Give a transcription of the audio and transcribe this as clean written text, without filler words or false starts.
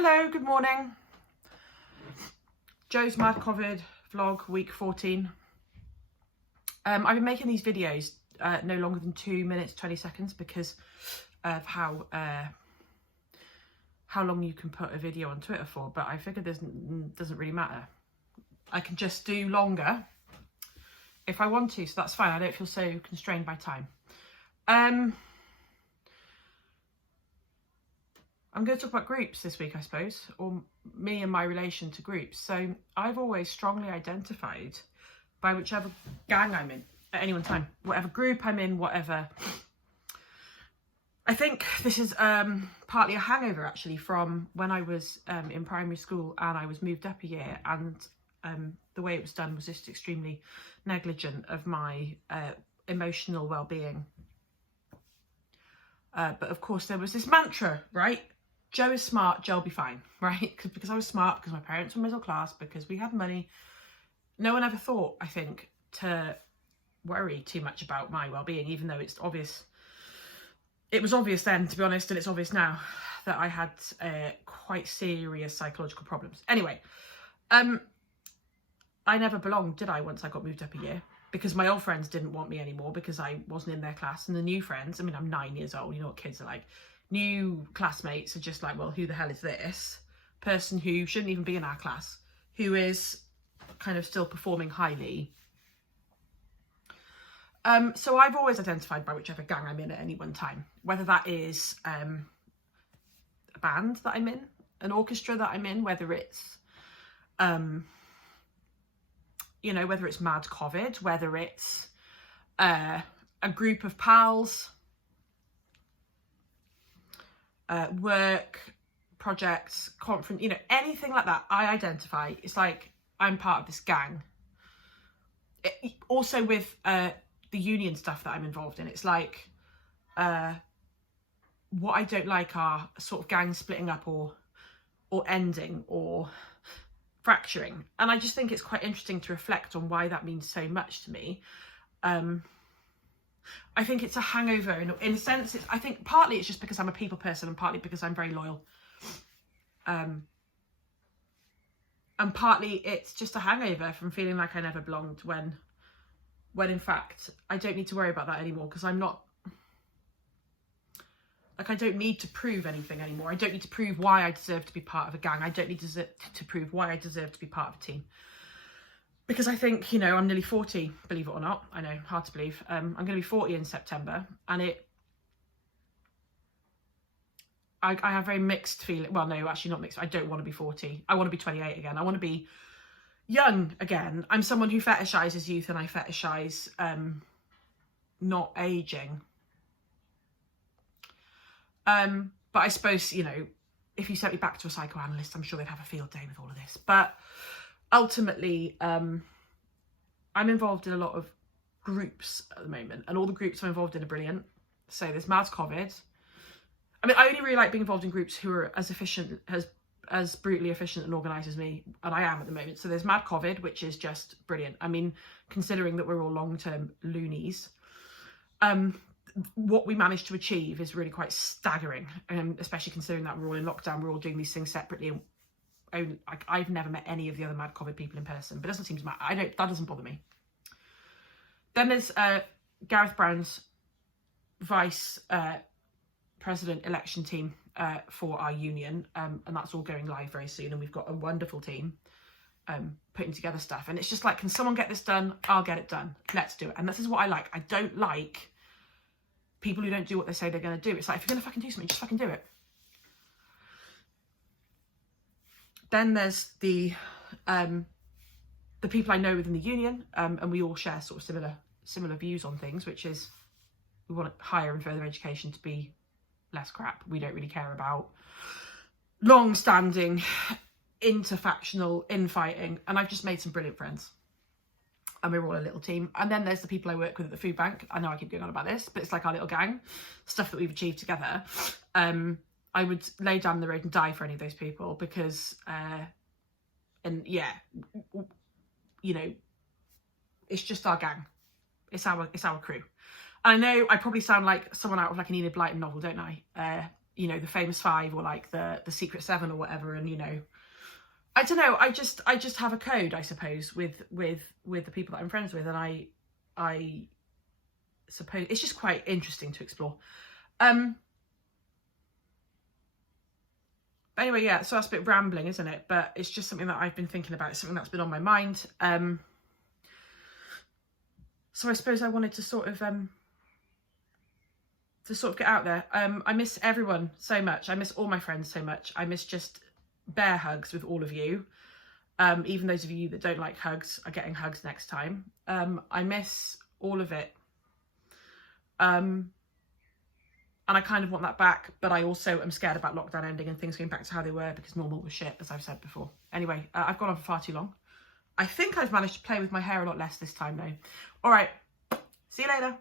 Hello, good morning. Joe's MadCovid vlog week 14. I've been making these videos no longer than 2 minutes 20 seconds because of how long you can put a video on Twitter for, but I figured this doesn't really matter. I can just do longer if I want to, so that's fine. I don't feel so constrained by time. I'm going to talk about groups this week, I suppose, or me and my relation to groups. So I've always strongly identified by whichever gang I'm in at any one time, whatever group I'm in, whatever. I think this is partly a hangover actually from when I was in primary school and I was moved up a year, and the way it was done was just extremely negligent of my emotional well-being. But of course there was this mantra, right? Joe is smart, Joe'll be fine, right? Because I was smart, because my parents were middle class, because we had money. No one ever thought, I think, to worry too much about my well-being, even though it's obvious. It was obvious then, to be honest, and it's obvious now that I had quite serious psychological problems. Anyway, I never belonged, did I, once I got moved up a year? Because my old friends didn't want me anymore because I wasn't in their class. And the new friends, I mean, I'm 9 years old, you know what kids are like. New classmates are just like, well, who the hell is this person who shouldn't even be in our class, who is kind of still performing highly. So I've always identified by whichever gang I'm in at any one time, whether that is a band that I'm in, an orchestra that I'm in, whether it's, you know, whether it's MadCovid, whether it's a group of pals, work, projects, conference, you know, anything like that, I identify. It's like I'm part of this gang. Also with the union stuff that I'm involved in, it's like what I don't like are sort of gangs splitting up or ending or fracturing, and I just think it's quite interesting to reflect on why that means so much to me. I think it's a hangover in a sense. I think partly it's just because I'm a people person and partly because I'm very loyal. And partly it's just a hangover from feeling like I never belonged when in fact I don't need to worry about that anymore, because I'm not, like, I don't need to prove anything anymore. I don't need to prove why I deserve to be part of a gang. I don't need to prove why I deserve to be part of a team. Because I think, you know, I'm nearly 40, believe it or not. I know, hard to believe. I'm going to be 40 in September, and I have very mixed feeling. Well, no, actually not mixed. I don't want to be 40. I want to be 28 again. I want to be young again. I'm someone who fetishizes youth, and I fetishize not aging. But I suppose, you know, if you sent me back to a psychoanalyst, I'm sure they'd have a field day with all of this. But ultimately, I'm involved in a lot of groups at the moment, and all the groups I'm involved in are brilliant. So there's MadCovid. I mean, I only really like being involved in groups who are as efficient, as brutally efficient and organised as me, and I am at the moment. So there's MadCovid, which is just brilliant. I mean, considering that we're all long-term loonies, what we managed to achieve is really quite staggering, especially considering that we're all in lockdown, we're all doing these things separately. I've never met any of the other MadCovid people in person, but it doesn't seem to matter. That doesn't bother me. Then there's Gareth Brown's vice president election team for our union, and that's all going live very soon, and we've got a wonderful team putting together stuff, and it's just like, can someone get this done? I'll get it done. Let's do it. And this is what I like. I don't like people who don't do what they say they're going to do. It's like, if you're going to fucking do something, just fucking do it. Then there's the people I know within the union, and we all share sort of similar views on things, which is we want higher and further education to be less crap. We don't really care about long-standing interfactional infighting, and I've just made some brilliant friends, and we're all a little team. And then there's the people I work with at the food bank. I know I keep going on about this, but it's like our little gang, stuff that we've achieved together. I would lay down the road and die for any of those people, because, and yeah, you know, it's just our gang. It's our crew. And I know I probably sound like someone out of like an Enid Blyton novel, don't I? you know, the famous five or like the secret seven or whatever. And, you know, I don't know, I just have a code, I suppose, with the people that I'm friends with. And I suppose it's just quite interesting to explore. But anyway, yeah, so that's a bit rambling, isn't it? But it's just something that I've been thinking about. It's something that's been on my mind. So I suppose I wanted to sort of get out there. I miss everyone so much. I miss all my friends so much. I miss just bear hugs with all of you. Even those of you that don't like hugs are getting hugs next time. I miss all of it. And I kind of want that back, but I also am scared about lockdown ending and things going back to how they were, because normal was shit, as I've said before. Anyway, I've gone on for far too long. I think I've managed to play with my hair a lot less this time though. All right, see you later.